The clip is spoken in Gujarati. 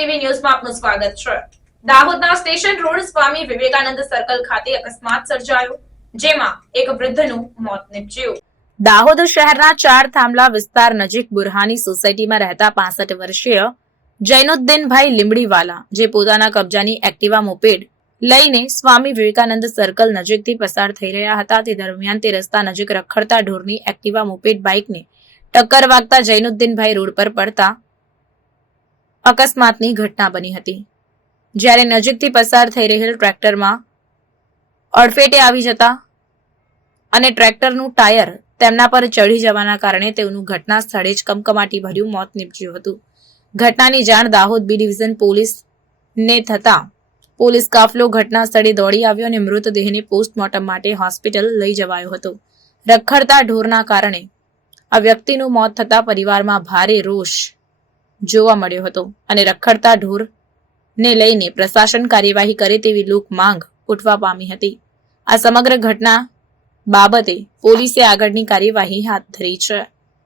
ટીવી ન્યૂઝમાં આપનું સ્વાગત છે। દાહોદના station road Swami Vivekananda circle ખાતે અકસ્માત સર્જાયો, જેમાં એક વૃદ્ધનું મોત નીપજ્યું। દાહોદ શહેરના 4 થાંભલા વિસ્તાર નજીક બુરહાની સોસાયટીમાં રહેતા 65 વર્ષીય જૈનુદ્દીનભાઈ લીંબડીવાલા, જે પોતાના કબજાની એક્ટિવા મોપેડ લઈને સ્વામી વિવેકાનંદ સર્કલ નજીકથી પસાર થઈ રહ્યા હતા, તે દરમિયાન તે રસ્તા નજીક રખડતા ઢોરની એક્ટિવા મોપેડ બાઇકને ટક્કર વાગતા જૈનુદ્દીનભાઈ રોડ પર પડતા અકસ્માતની ઘટના બની હતી। જ્યારે નજીકથી પસાર થઈ રહેલ ટ્રેક્ટરમાં અડફેટે આવી જતા અને ટ્રેક્ટરનું ટાયર તેમના પર ચડી જવાના કારણે તેઓનું ઘટના સ્થળે જ કમકમાટી ભર્યું મોત નીપજ્યું હતું। ઘટનાની જાણ દાહોદ બી ડિવિઝન પોલીસને થતા પોલીસ કાફલો ઘટના સ્થળે દોડી આવ્યો અને મૃતદેહને પોસ્ટમોર્ટમ માટે હોસ્પિટલ લઈ જવાયો હતો। રખડતા ઢોરના કારણે આ વ્યક્તિનું મોત થતા પરિવારમાં ભારે રોષ જોવા મળ્યો હતો અને રખડતા ઢોરને લઈને પ્રશાસન કાર્યવાહી કરે તેવી લોક માંગ ઉઠવા પામી હતી। આ સમગ્ર ઘટના બાબતે પોલીસે આગળની કાર્યવાહી હાથ ધરી છે।